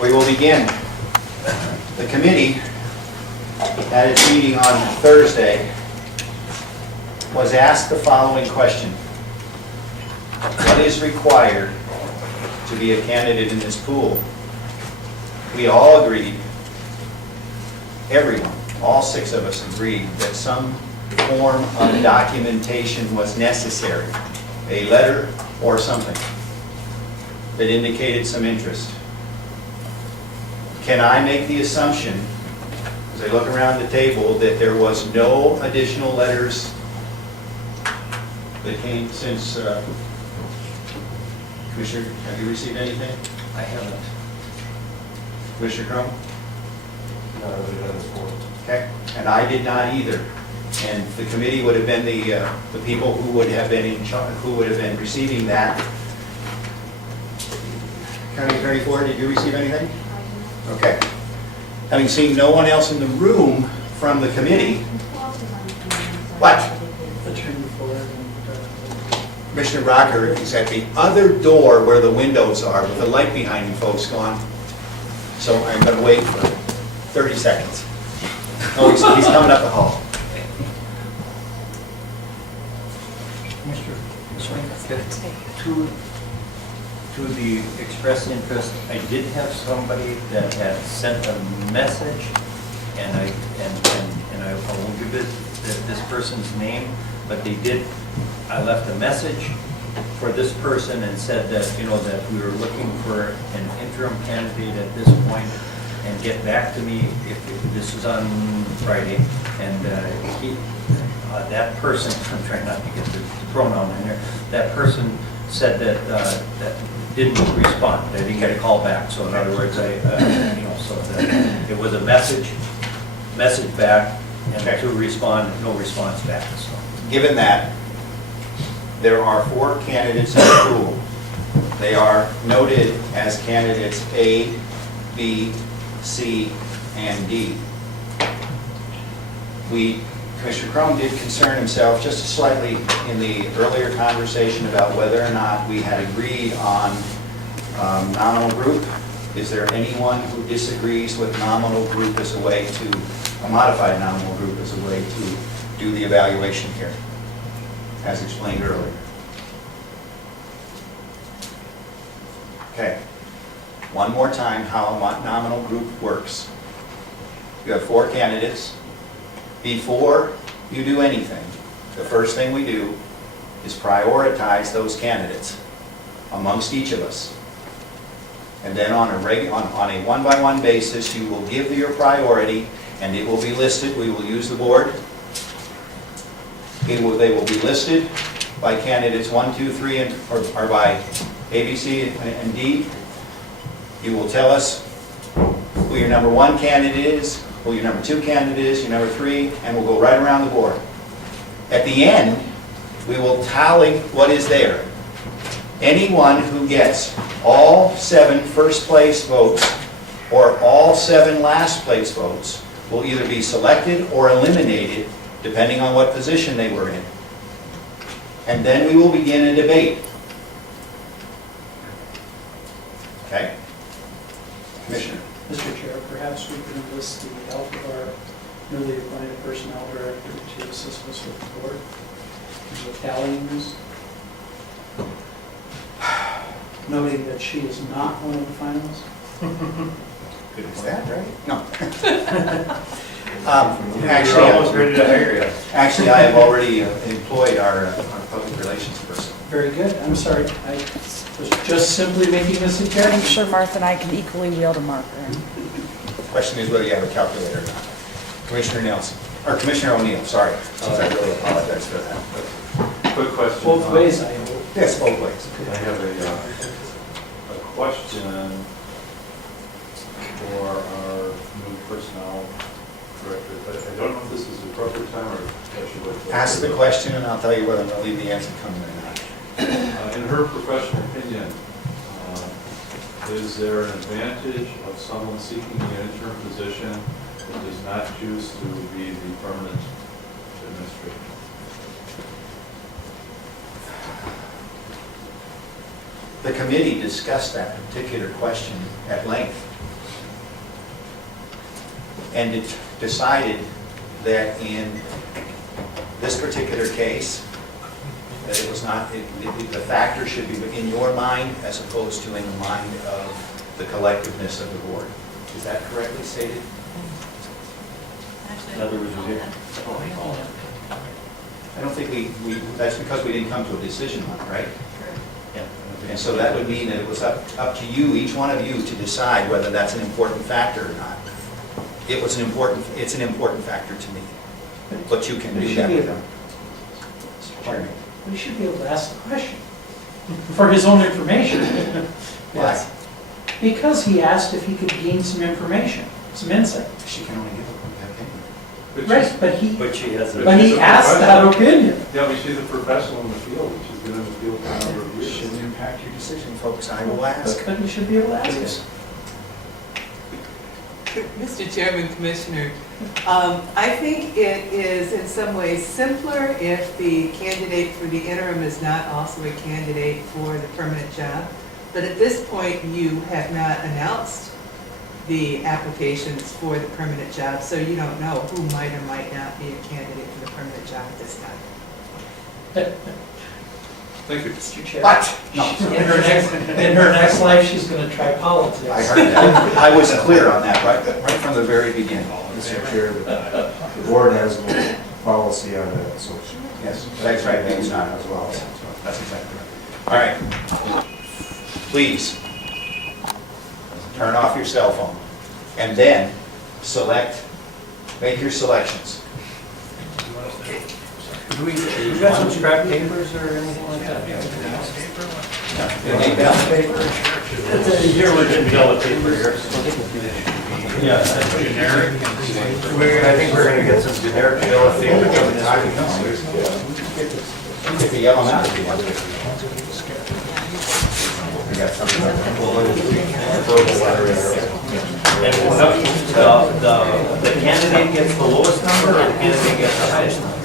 We will begin. The committee, at its meeting on Thursday, was asked the following question. What is required to be a candidate in this pool? We all agreed, everyone, all 6 of us agreed that some form of documentation was necessary, a letter or something that indicated some interest. Can I make the assumption, as I look around the table, that there was no additional letters that came since, Commissioner, have you received anything? I haven't. Commissioner Crum? Not really done this for. Okay, and I did not either. And the committee would have been the people who would have been in charge, who would have been receiving that. County Attorney Ford, did you receive anything? Okay. Having seen no one else in the room from the committee, what? Attorney Ford and Commissioner Rocker is at the other door where the windows are with the light behind you folks gone. So I'm going to wait for 30 seconds. Oh, he's coming up the hall. To the expressed interest, I did have somebody that had sent a message, and I won't give this person's name, but they did. I left a message for this person and said that, you know, that we were looking for an interim candidate at this point, and get back to me if this was on Friday. And that person, I'm trying not to get the pronoun in there, that person said that that didn't respond. They didn't get a call back. So in other words, so that it was a message back, and to respond, no response back. So. Given that, there are 4 candidates in the pool. They are noted as candidates A, B, C, and D. Commissioner Crum did concern himself just slightly in the earlier conversation about whether or not we had agreed on nominal group. Is there anyone who disagrees with nominal group as a way to, a modified nominal group as a way to do the evaluation here, as explained earlier? Okay. One more time how a nominal group works. You have 4 candidates. Before you do anything, the first thing we do is prioritize those candidates amongst each of us. And then on a one-by-one basis, you will give your priority, and it will be listed. We will use the board. They will be listed by candidates 1, 2, 3, or by A, B, C, and D. You will tell us who your number 1 candidate is, who your number 2 candidate is, your number 3, and we'll go right around the board. At the end, we will tally what is there. Anyone who gets all 7 first place votes or all 7 last place votes will either be selected or eliminated, depending on what position they were in. And then we will begin a debate. Okay? Commissioner. Mr. Chair, perhaps we could enlist the help of our newly appointed personnel director to assist us with the board. With tallying this. Noting that she is not one of the finalists. Is that right? No. Actually, I was ready to hire you. Actually, I have already employed our public relations person. Very good. I'm sorry. I was just simply making a I'm suggestion. sure Martha and I can equally wield a marker. The question is whether you have a calculator or not. Commissioner Nelson, or Commissioner O'Neill, sorry. I really apologize for that. Quick question. Both ways, I hope. Yes, both ways. I have a question for our new personnel director, but I don't know if this is the appropriate time or I should wait. Ask the question and I'll tell you whether I'll leave the answer coming or not. In her professional opinion, is there an advantage of someone seeking an interim position that does not choose to be the permanent administrator? The committee discussed that particular question at length and it decided that in this particular case, that it was not, the factor should be in your mind as opposed to in the mind of the collectiveness of the board. Is that correctly stated? In other words, we I don't think that's because we didn't come to a decision on it, right? yeah. And so that would mean that it was up to you, each one of you, to decide whether that's an important factor or not. It's an important factor to me, but you can do that with them. Mr. Chairman. We should be able to ask the question for his own information. Why? Because he asked if he could gain some information, some insight. She can only give a opinion. But Right, she's- But she has a. but he asked that opinion. Yeah, but she's a professional in the field, and she's been in the field for a number of years. Shouldn't impact your decision, folks. I will ask. But you should be able to ask Please. it. Mr. Chairman, Commissioner, I think it is in some ways simpler if the candidate for the interim is not also a candidate for the permanent job. But at this point, you have not announced the applications for the permanent job, so you don't know who might or might not be a candidate for the permanent job at this time. Thank you. Mr. Chair. What? No. In her next life, she's going to try politics. I heard that. I was clear on that right from the very beginning. Mr. Chair, the board has no policy on that, so. Yes, that's right, maybe it's not as well. That's exactly right. All right. Please, turn off your cell phone, and then make your selections. Do we got some scrap papers or anything like that? Any ballot paper? Here we're getting yellow paper here. Yeah. Generic. I think we're gonna get some generic yellow paper. Get the yellow out if you want. We got something. Verbal letter there. And the candidate gets the lowest number or the candidate gets the highest number?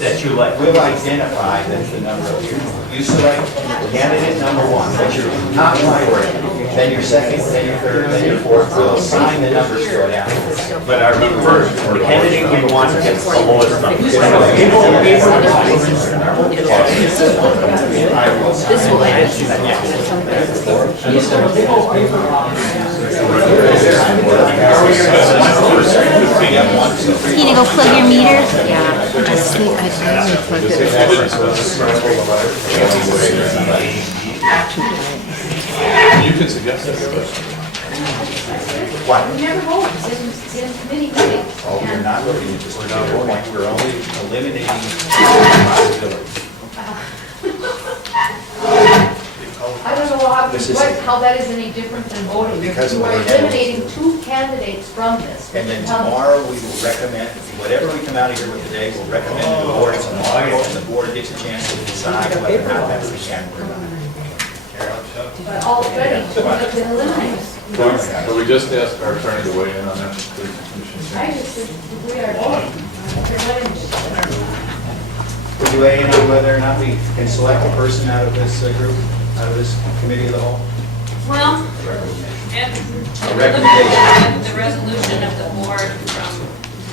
That you like. We'll identify that's the number of you. You select candidate number one, that's your top priority. Then your second, then your third, then your fourth. We'll assign the numbers to it afterwards. But our first, the candidate you want gets the lowest number. I will You need to go plug your meter? Yeah. Just leave, I really plugged it. You can suggest it. What? We never vote, it's in committee meeting. Oh, we're not looking at this particular point, we're only eliminating possibilities. I don't know how, This is- how that is any different than voting. Because of You are what we have. eliminating two candidates from this. And then tomorrow, we will recommend, whatever we come out of here with today, we'll recommend to the board tomorrow, and the board gets a chance to decide whether or not that's the candidate or not. But already, two have been eliminated. But we just asked our attorney to weigh in on that, please, I Commissioner. just, we are voting. Would you weigh in on whether or not we can select a person out of this group, out of this committee of the whole? Well, A and recommendation. the resolution of the board from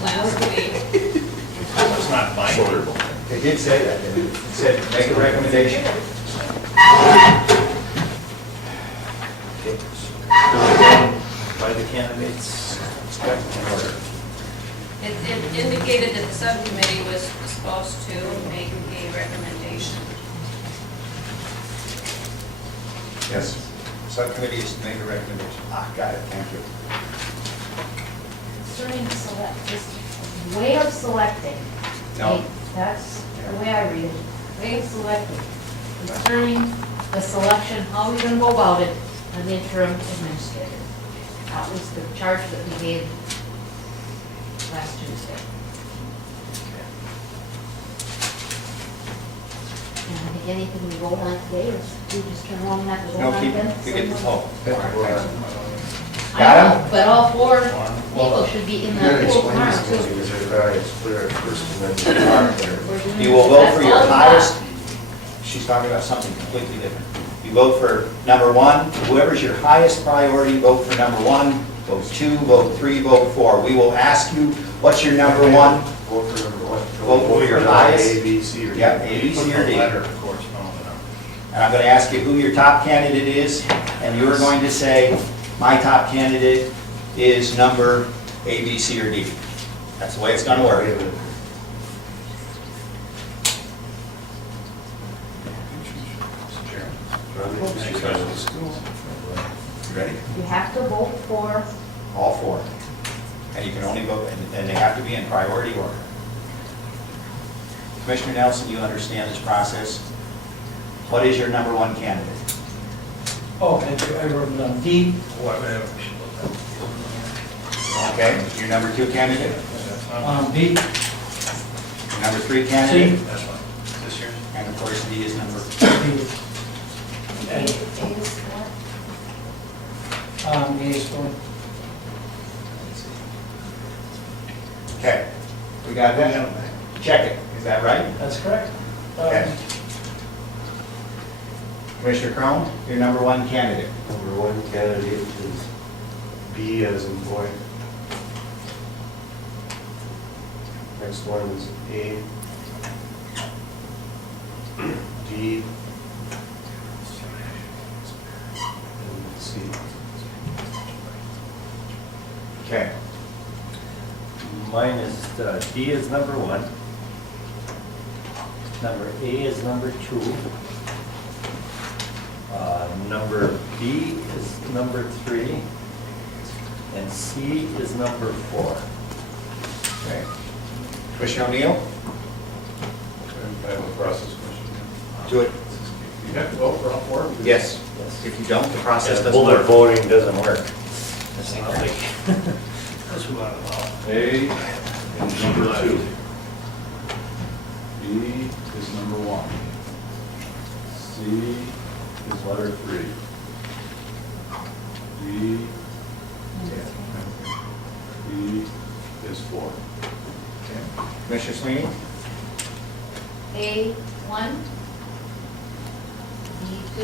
last week. It's not binding. It did say that, didn't it? It said, make a recommendation. By the candidates. It indicated that the subcommittee was supposed to make a recommendation. Yes. Subcommittee is to make a recommendation. Got it, thank you. Concerning select, this way of selecting. No. Okay, that's the way I read it. Way of selecting. Concerning the selection, how are we gonna go about it, an interim administrator. That was the charge that we gave last Tuesday. And I think anything we vote on today is, we just turn around and have to vote No, on keep, again. you get the whole. I Got know, but all four people Well, should be in You gotta that pool explain tomorrow this to me, too. because it's clear at first, and then talk there. We're doing- You will vote that's for your all we got. highest, she's talking about something completely different. You vote for number one, whoever's your highest priority, vote for number one. vote 2, vote 3, vote 4. We will ask you, what's your number one? Vote for number one. Vote for your the highest. A, B, C, or D. Yep, A, B, C, or D. Letter, of course, no, no. And I'm going to ask you who your top candidate is, and you're going to say, my top candidate is number A, B, C, or D. That's the way it's going to work. Wait a minute. You ready? You have to vote for, All 4. And you can only vote, and they have to be in priority order. Commissioner Nelson, you understand this process. What is your number 1 candidate? Oh, I wrote it on D. Okay, your number 2 candidate? B. Your number 3 candidate? That's fine. Is this yours? And of course, D is number. D. A is what? A is going. Okay, we got that? Check it, is that right? That's correct. Okay. Commissioner Crone, your number 1 candidate. Number one candidate is B as in boy. Next one is A, D, and C. Okay. Mine is, D is number 1. Number A is number 2. Number B is number 3. And C is number 4. Okay. Commissioner O'Neill, I have a process question. do it. You have to vote for all 4? Yes. Yes. If you don't, the process doesn't Bullet work. voting doesn't work. A is number 2. B is number 1. C is letter 3. D, B is 4. Commissioner Sweeney? A1, B2,